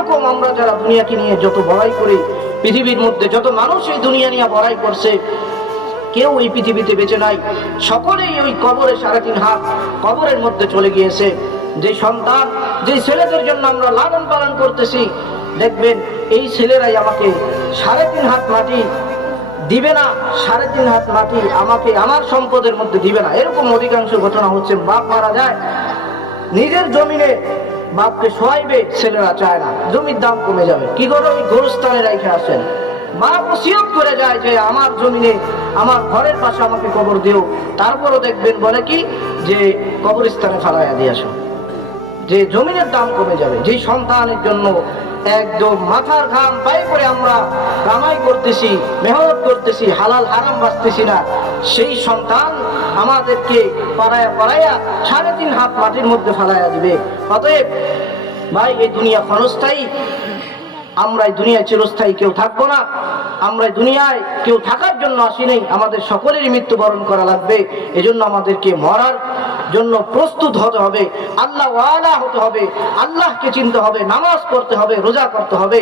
এরকম আমরা যারা দুনিয়াকে নিয়ে যত বড়াই করি, পৃথিবীর মধ্যে যত মানুষ এই দুনিয়া নিয়ে বড়াই করছে, কেউ এই পৃথিবীতে বেঁচে নাই, সকলেই ওই কবরে 3.5 হাত কবরের মধ্যে চলে গিয়েছে। যে সন্তান, যে ছেলেদের জন্য আমরা লালন পালন করতেছি, দেখবেন এই ছেলেরাই আমাকে 3.5 হাত মাটি দিবে না, 3.5 হাত মাটি আমাকে আমার সম্পদের মধ্যে দিবে না। এরকম অধিকাংশ ঘটনা হচ্ছে। বাপ মারা যায়, নিজের জমিনে বাপকে শোয়াইবে, ছেলেরা চায় না, জমির দাম কমে যাবে, কি করে ওই গোরস্থানে রেখে আসেন। বাপ ওসিয়ত করে যায় যে আমার জমিনে, আমার ঘরের পাশে আমাকে কবর দিও, তারপরও দেখবেন বলে কি যে কবরস্থানে ফালাইয়া দিয়ে আসো, যে জমিনের দাম কমে যাবে। যে সন্তানের জন্য একদম মাথার ঘাম পায়ে করে আমরা কামাই করতেছি, মেহনত করতেছি, হালাল হারাম বাঁচতেছি না, সেই সন্তান আমাদেরকে পাড়ায়া পাড়ায়া 3.5 হাত মাটির মধ্যে ফালাইয়া দিবে। অতএব ভাই, এই দুনিয়া ক্ষণস্থায়ী, আমরা এই দুনিয়ায় চিরস্থায়ী কেউ থাকবো না। আমরা এই দুনিয়ায় কেউ থাকার জন্য আসি নাই, আমাদের সকলেরই মৃত্যুবরণ করা লাগবে। এজন্য আমাদেরকে মরার জন্য প্রস্তুত হতে হবে, আল্লাহ ওয়ালা হতে হবে, আল্লাহকে চিনতে হবে, নামাজ পড়তে হবে, রোজা করতে হবে।